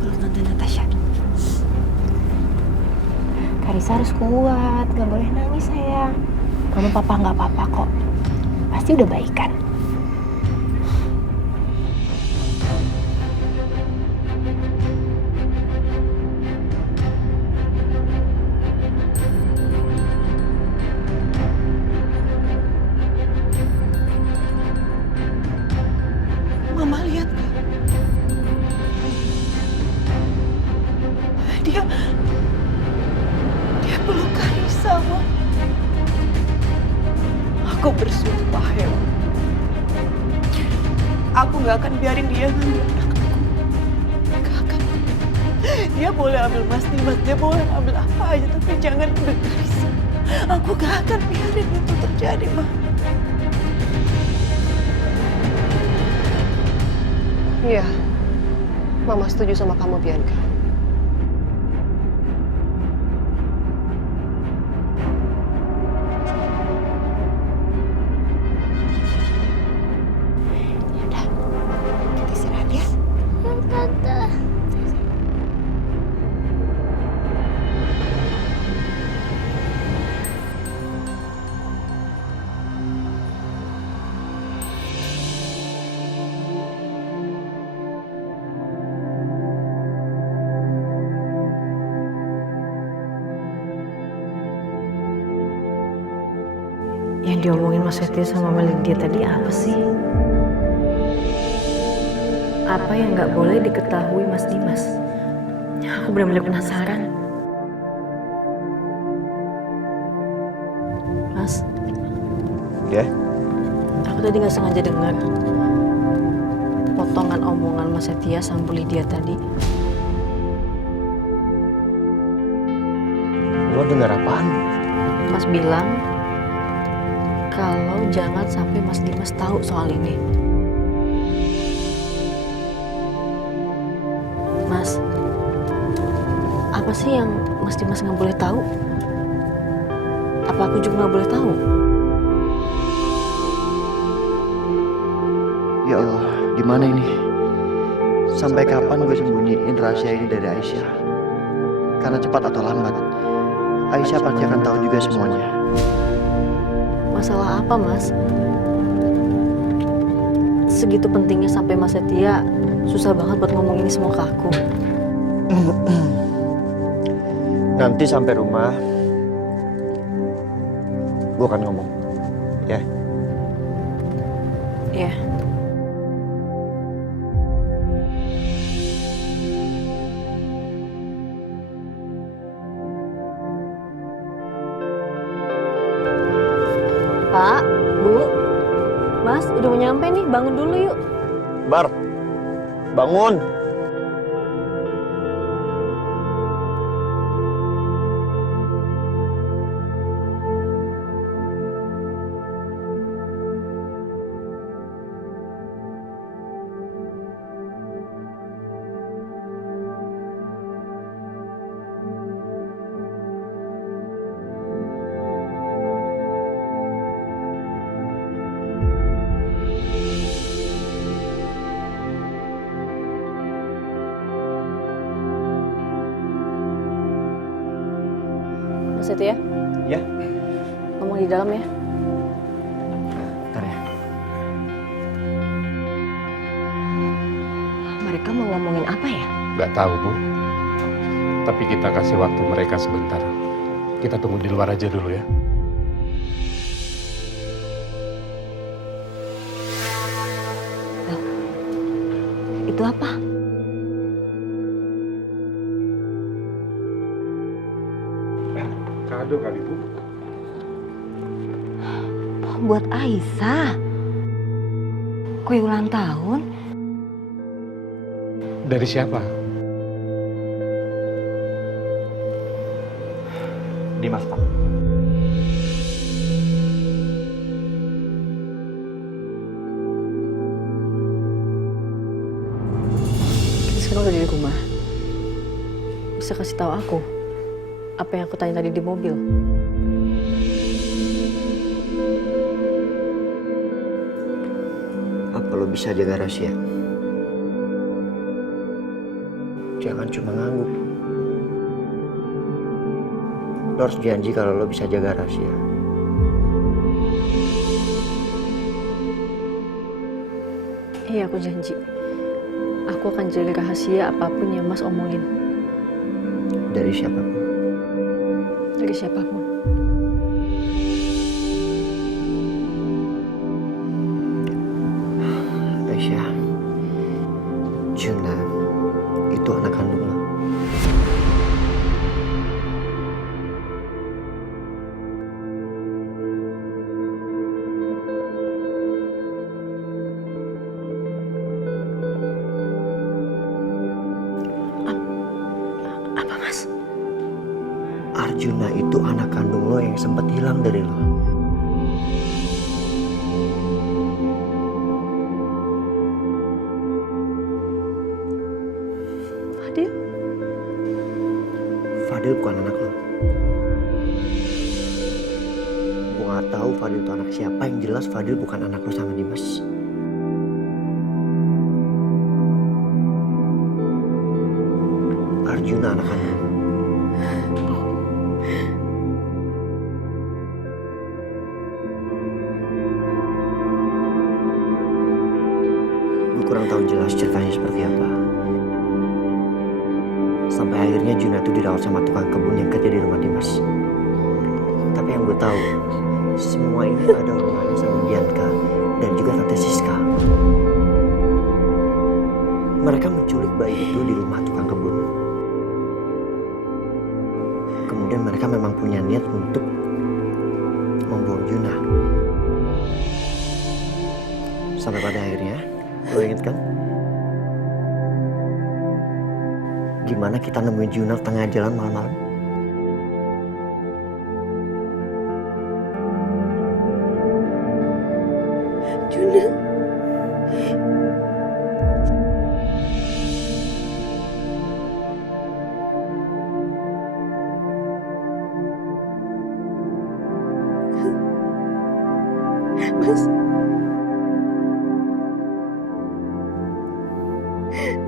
Peluk Tante Natasha. Karissa harus kuat, gak boleh nangis sayang. Mama papa gak apa-apa kok. Pasti udah baikan. Mama lihat gak? Dia peluk Karissa, Ma. Aku bersumpah ya, Ma. Aku gak akan biarin dia ngambil anak aku. Gak akan. Dia boleh ambil Mas Dimas, dia boleh ambil apa aja, tapi jangan ambil Karissa. Aku gak akan biarin itu terjadi, Ma. Iya, Mama setuju sama kamu, Bianca. Yaudah, kita istirahat ya. Tante. Yang diomongin Mas Setia sama Melindia tadi apa sih? Apa yang nggak boleh diketahui Mas Dimas? Aku benar-benar penasaran. Mas, Ya? aku tadi nggak sengaja dengar potongan omongan Mas Setia sama Bu Lydia tadi. Lo dengar apaan? Mas bilang kalau jangan sampai Mas Dimas tahu soal ini. Mas, apa sih yang Mas Dimas nggak boleh tahu? Apa aku juga nggak boleh tahu? Ya Allah, gimana ini? Sampai kapan gue sembunyiin rahasia ini dari Aisyah? Karena cepat atau lambat, Aisyah pasti akan tahu juga semuanya. Masalah apa, Mas? Segitu pentingnya sampai Mas Setia susah banget buat ngomong ini semua ke aku. Nanti sampai rumah, gue akan ngomong, ya? Ya. Pak, Bu, Mas, udah mau nyampe nih, bangun dulu yuk. Bar, bangun! Mas Setia, Ya? ngomong di dalam ya. Ntar ya. Mereka mau ngomongin apa ya? Nggak tahu, Bu. Tapi kita kasih waktu mereka sebentar. Kita tunggu di luar aja dulu ya. Itu apa? Kado kali, Bu. Buat Aisyah. Kue ulang tahun. Dari siapa? Dimas, Pak. Kita sekarang udah di rumah. Bisa kasih tahu aku apa yang aku tanya tadi di mobil? Apa lo bisa jaga rahasia? Jangan cuma ngangguk. Lo harus janji kalau lo bisa jaga rahasia. Iya, aku janji. Aku akan jaga rahasia apapun yang Mas omongin. Dari siapapun. Dari siapapun. Aisyah, Juna itu anak kandung lo. Apa, Mas? Arjuna itu anak kandung lo yang sempat hilang dari lo. Fadil? Fadil bukan anak lo. Gue gak tahu Fadil itu anak siapa, yang jelas Fadil bukan anak lo sama Dimas. Arjuna anak kandung lo. Gue kurang tahu jelas ceritanya seperti apa. Sampai akhirnya Juna itu dirawat sama tukang kebun yang kerja di rumah Dimas. Tapi yang gue tahu, semua ini ada hubungannya sama Bianca dan juga Tante Siska. Mereka menculik bayi itu di rumah tukang kebun. Kemudian mereka memang punya niat untuk membuang Juna. Sampai pada akhirnya, lo inget kan? Gimana kita nemuin Juna tengah jalan malam-malam? Juna? Mas?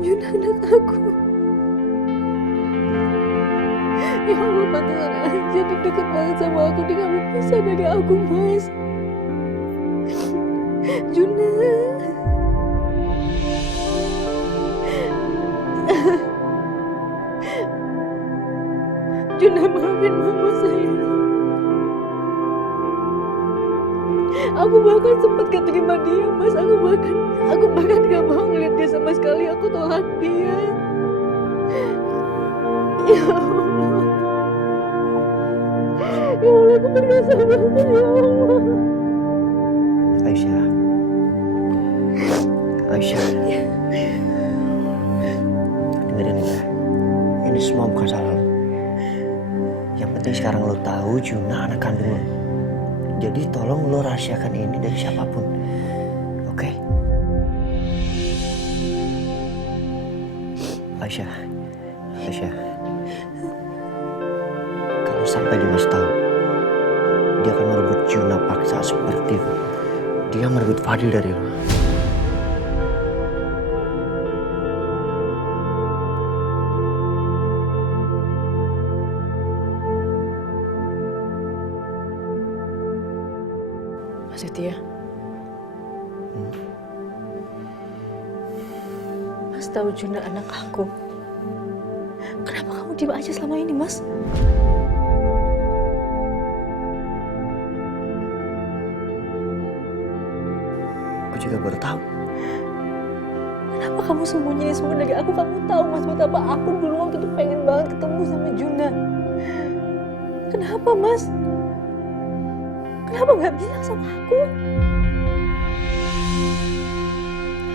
Juna anak aku. Ya Allah, pantesan aja dia deket banget sama aku. Dia gak mau pisah dari aku, Mas. Juna. Juna, maafin mama saya. Aku bahkan sempat gak terima dia, Mas. Aku bahkan gak mau ngeliat dia sama sekali. Aku tolak dia. Ya Allah. Ya Allah, aku berdosa banget, ya Allah. Aisyah. Aisyah. Dengerin gue. Ini semua bukan salah lo. Yang penting sekarang lo tahu Juna anak kandung lo. Jadi tolong lo rahasiakan ini dari siapapun. Oke? Aisyah. Aisyah. Kalau sampai Dimas tahu, dia akan merebut Juna paksa seperti dia merebut Fadil dari lo. Mas Setia. Mas tahu Juna anak aku. Kenapa kamu diam aja selama ini, Mas? Aku juga baru tahu. Kenapa kamu sembunyiin semua dari aku? Kamu tahu, Mas, betapa aku dulu waktu itu pengen banget ketemu sama Juna. Kenapa, Mas? Kenapa nggak bilang sama aku?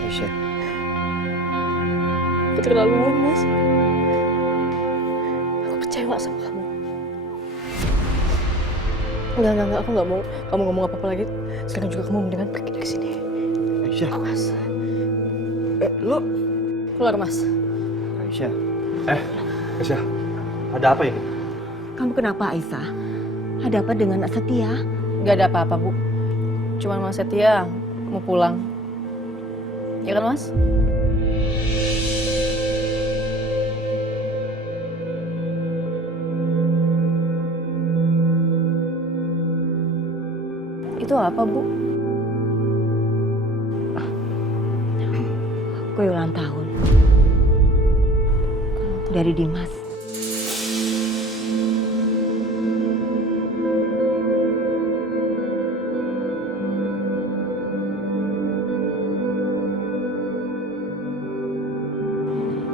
Aisyah. Keterlaluan, Mas. Aku kecewa sama kamu. Enggak. Aku nggak mau kamu ngomong apa-apa lagi. Sekarang juga kamu mendingan pergi dari sini. Aisyah. Mas. Lo. Keluar, Mas. Aisyah. Aisyah, ada apa ini? Kamu kenapa, Aisyah? Ada apa dengan Nak Setia? Gak ada apa-apa, Bu. Cuma Mas Setia mau pulang. Ya kan, Mas? apa, Bu? Kue ulang tahun. Dari Dimas.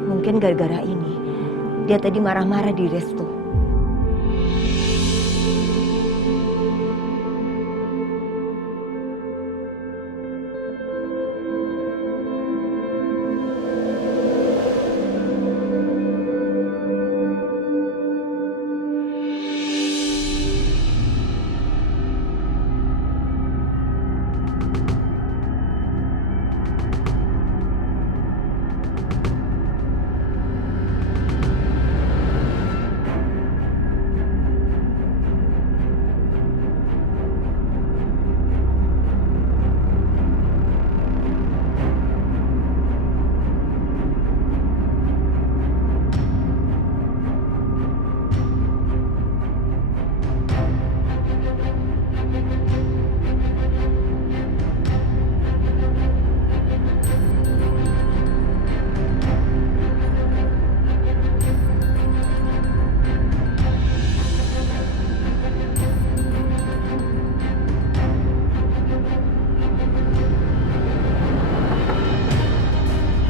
Mungkin gara-gara ini, dia tadi marah-marah di resto.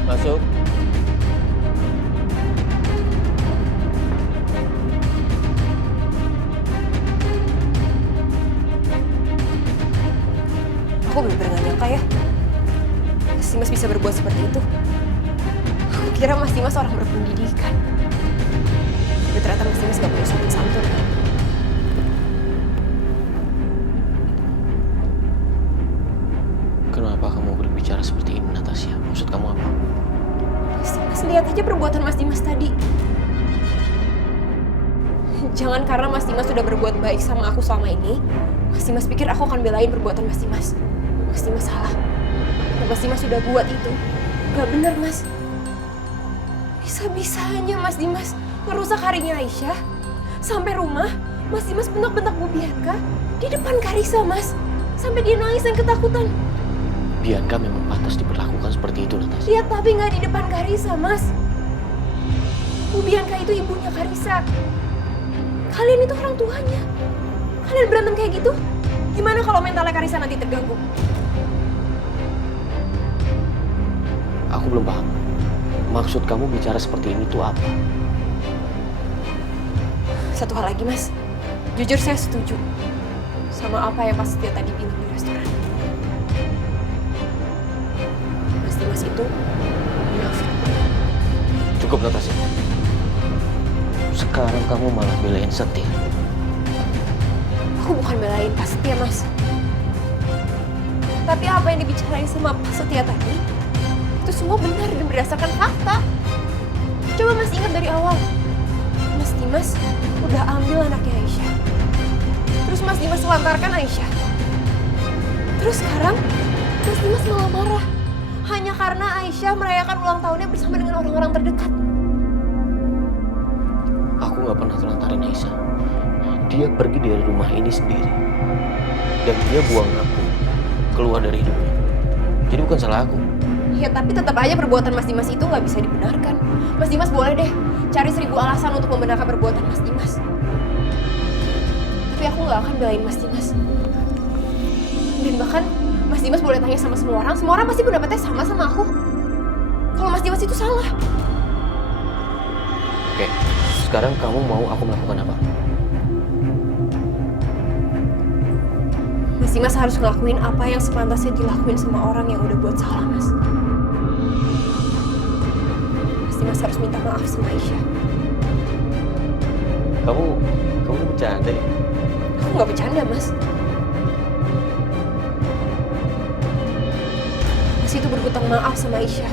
Masuk. Aku bener-bener gak nyangka ya. Mas Dimas bisa berbuat seperti itu. Aku kira Mas Dimas orang berpendidikan. Tapi ternyata Mas Dimas gak punya sopan santun. Kenapa kamu berbicara seperti ini, Natasha? Maksud kamu apa? Mas lihat aja perbuatan Mas Dimas tadi. Jangan karena Mas Dimas sudah berbuat baik sama aku selama ini, Mas Dimas pikir aku akan belain perbuatan Mas Dimas. Mas Dimas salah. Dan Mas Dimas sudah buat itu. Gak bener, Mas. Bisa-bisanya Mas Dimas ngerusak harinya Aisyah. Sampai rumah, Mas Dimas bentak-bentak Bu Bianca di depan Karissa, Mas. Sampai dia nangis dan ketakutan. Bianca memang pantas diperlakukan seperti itu, Natasha. Iya, tapi nggak di depan Karissa, Mas. Bu Bianca itu ibunya Karissa. Kalian itu orang tuanya. Kalian berantem kayak gitu? Gimana kalau mentalnya Karissa nanti terganggu? Aku belum paham. Maksud kamu bicara seperti ini tuh apa? Satu hal lagi, Mas. Jujur saya setuju sama apa yang Mas Setia tadi bilang di restoran. Mas Dimas itu munafik. Cukup, Natasha. Sekarang kamu malah belain Setia. Aku bukan belain Pak Setia, Mas. Tapi apa yang dibicarain sama Pak Setia tadi, itu semua benar dan berdasarkan fakta. Coba Mas ingat dari awal. Mas Dimas udah ambil anaknya Aisyah. Terus Mas Dimas selantarkan Aisyah. Terus sekarang Mas Dimas malah marah. Hanya karena Aisyah merayakan ulang tahunnya bersama dengan orang-orang terdekat. Aku gak pernah telantarin Aisyah. Dia pergi dari rumah ini sendiri. Dan dia buang aku keluar dari hidupnya. Jadi bukan salah aku. Ya tapi tetap aja perbuatan Mas Dimas itu nggak bisa dibenarkan. Mas Dimas boleh deh cari 1000 alasan untuk membenarkan perbuatan Mas Dimas. Tapi aku nggak akan belain Mas Dimas. Dan bahkan Mas Dimas boleh tanya sama semua orang pasti pendapatnya sama aku. Kalau Mas Dimas itu salah. Oke, sekarang kamu mau aku melakukan apa? Mas Dimas harus ngelakuin apa yang sepantasnya dilakuin sama orang yang udah buat salah, Mas. Mas Dimas harus minta maaf sama Aisyah. Kamu bercanda ya? Aku nggak bercanda, Mas. Mas itu berhutang maaf sama Aisyah.